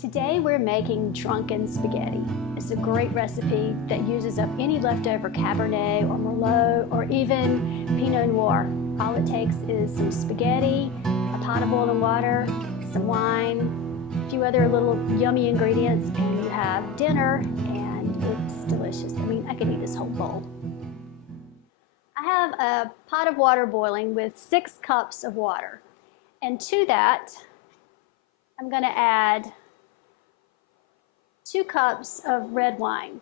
Today we're making drunken spaghetti. It's a great recipe that uses up any leftover Cabernet or Merlot or even Pinot Noir. All it takes is some spaghetti, a pot of boiling water, some wine, a few other little yummy ingredients, and you have dinner, and it's delicious. I mean, I could eat this whole bowl. I have a pot of water boiling with 6 cups of water, and to that I'm going to add 2 cups of red wine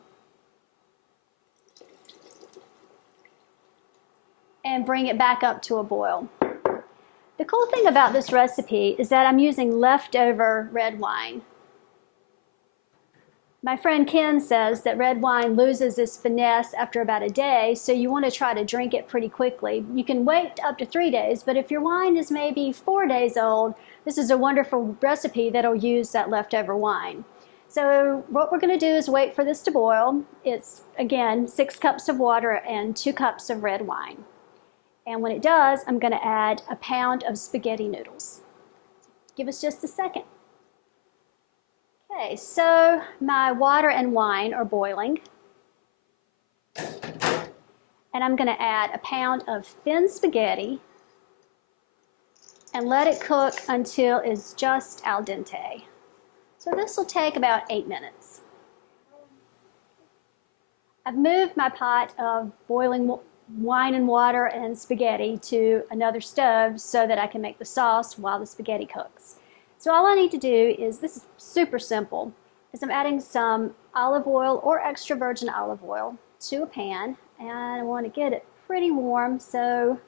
and bring it back up to a boil. The cool thing about this recipe is that I'm using leftover red wine. My friend Ken says that red wine loses its finesse after about a day, so you want to try to drink it pretty quickly. You can wait up to 3 days, but if your wine is maybe 4 days old, this is a wonderful recipe that'll use that leftover wine. So what we're going to do is wait for this to boil. It's, again, 6 cups of water and 2 cups of red wine. And when it does, I'm going to add a pound of spaghetti noodles. Give us just a second. Okay, so my water and wine are boiling. And I'm going to add a pound of thin spaghetti and let it cook until it's just al dente. So this will take about 8 minutes. I've moved my pot of boiling wine and water and spaghetti to another stove so that I can make the sauce while the spaghetti cooks. So all I need to do is, this is super simple, is I'm adding some olive oil or extra virgin olive oil to a pan, and I want to get it pretty warm, so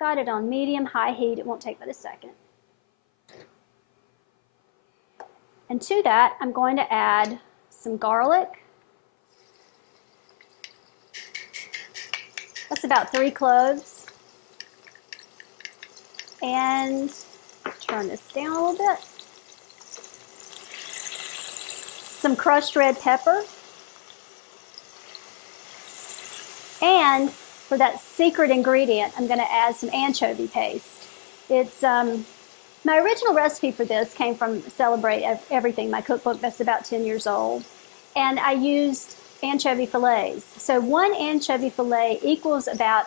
got it on medium-high heat. It won't take but a second. And to that, I'm going to add some garlic. That's about 3 cloves. And turn this down a little bit. Some crushed red pepper. And for that secret ingredient, I'm going to add some anchovy paste. It's my original recipe for this came from Celebrate Everything, my cookbook that's about 10 years old. And I used anchovy fillets. So 1 anchovy fillet equals about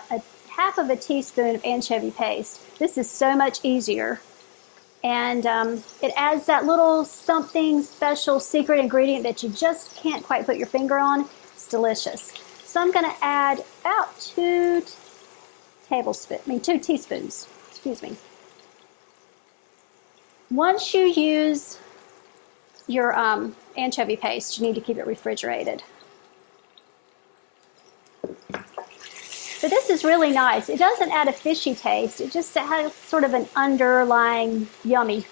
half of a teaspoon of anchovy paste. This is so much easier. And it adds that little something special secret ingredient that you just can't quite put your finger on. It's delicious. So I'm going to add about 2 teaspoons. Excuse me. Once you use your anchovy paste, you need to keep it refrigerated. But this is really nice. It doesn't add a fishy taste. It just has sort of an underlying yummy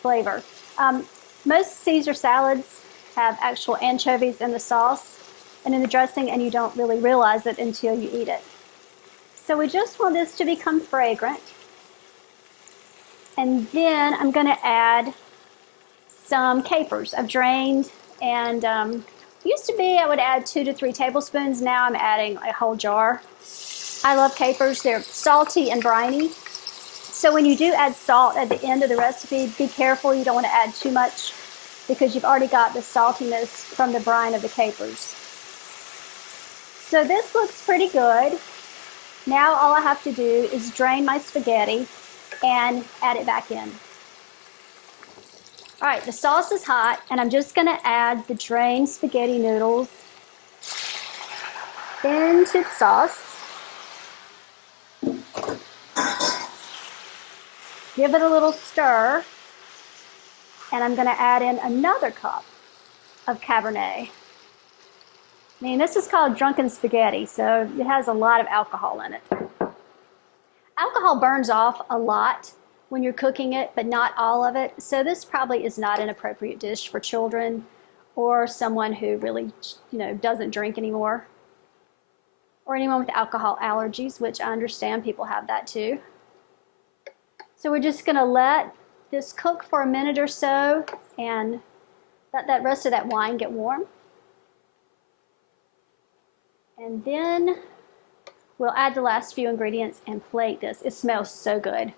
flavor. Most Caesar salads have actual anchovies in the sauce and in the dressing, and you don't really realize it until you eat it. So we just want this to become fragrant. And then I'm going to add some capers. I've drained, and used to be I would add 2 to 3 tablespoons. Now I'm adding a whole jar. I love capers. They're salty and briny. So when you do add salt at the end of the recipe, be careful. You don't want to add too much because you've already got the saltiness from the brine of the capers. So this looks pretty good. Now all I have to do is drain my spaghetti and add it back in. All right, the sauce is hot, and I'm just going to add the drained spaghetti noodles into the sauce. Give it a little stir, and I'm going to add in another cup of Cabernet. I mean, this is called Drunken Spaghetti, so it has a lot of alcohol in it. Alcohol burns off a lot when you're cooking it, but not all of it. So this probably is not an appropriate dish for children or someone who really, doesn't drink anymore, or anyone with alcohol allergies, which I understand people have that too. So we're just going to let this cook for a minute or so and let that rest of that wine get warm. And then we'll add the last few ingredients and plate this. It smells so good.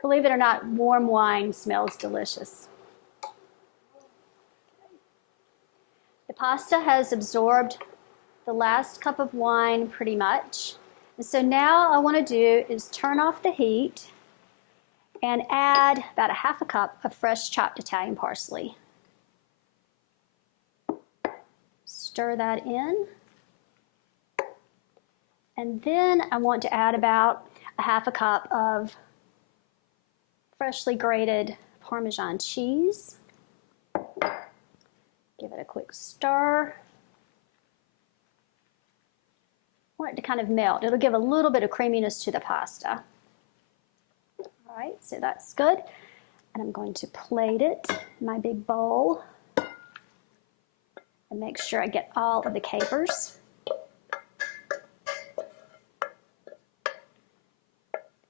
Believe it or not, warm wine smells delicious. pasta has absorbed the last cup of wine pretty much. And so now all I want to do is turn off the heat and add about a half a cup of fresh chopped Italian parsley. Stir that in. And then I want to add about a half a cup of freshly grated Parmesan cheese. Give it a quick stir. I want it to kind of melt. It'll give a little bit of creaminess to the pasta. All right, so that's good. And I'm going to plate it in my big bowl and make sure I get all of the capers.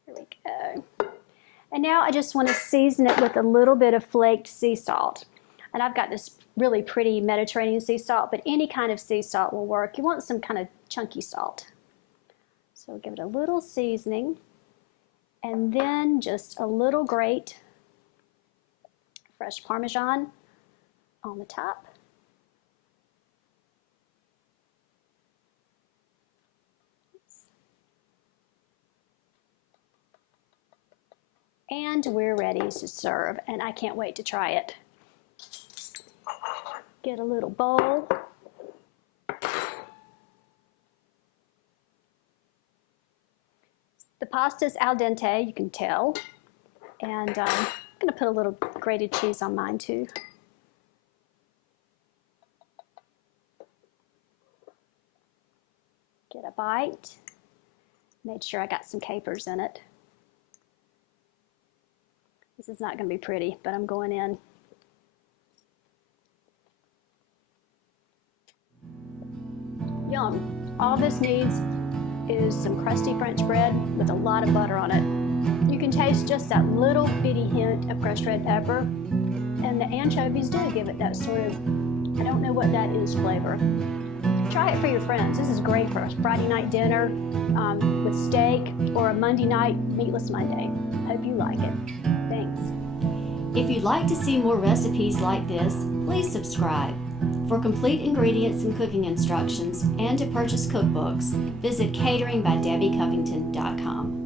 There we go. And now I just want to season it with a little bit of flaked sea salt. And I've got this really pretty Mediterranean sea salt, but any kind of sea salt will work. You want some kind of chunky salt. So give it a little seasoning, and then just a little grate fresh Parmesan on the top. And we're ready to serve, and I can't wait to try it. Get a little bowl. The pasta's al dente, you can tell. And I'm going to put a little grated cheese on mine too. Get a bite. Made sure I got some capers in it. This is not going to be pretty, but I'm going in. Yum. All this needs is some crusty French bread with a lot of butter on it. You can taste just that little bitty hint of crushed red pepper, and the anchovies do give it that sort of, I don't know what that is, flavor. Try it for your friends. This is great for a Friday night dinner with steak, or a Monday night meatless Monday. Hope you like it. Thanks. If you'd like to see more recipes like this, please subscribe. For complete ingredients and cooking instructions and to purchase cookbooks, visit cateringbydebbycovington.com.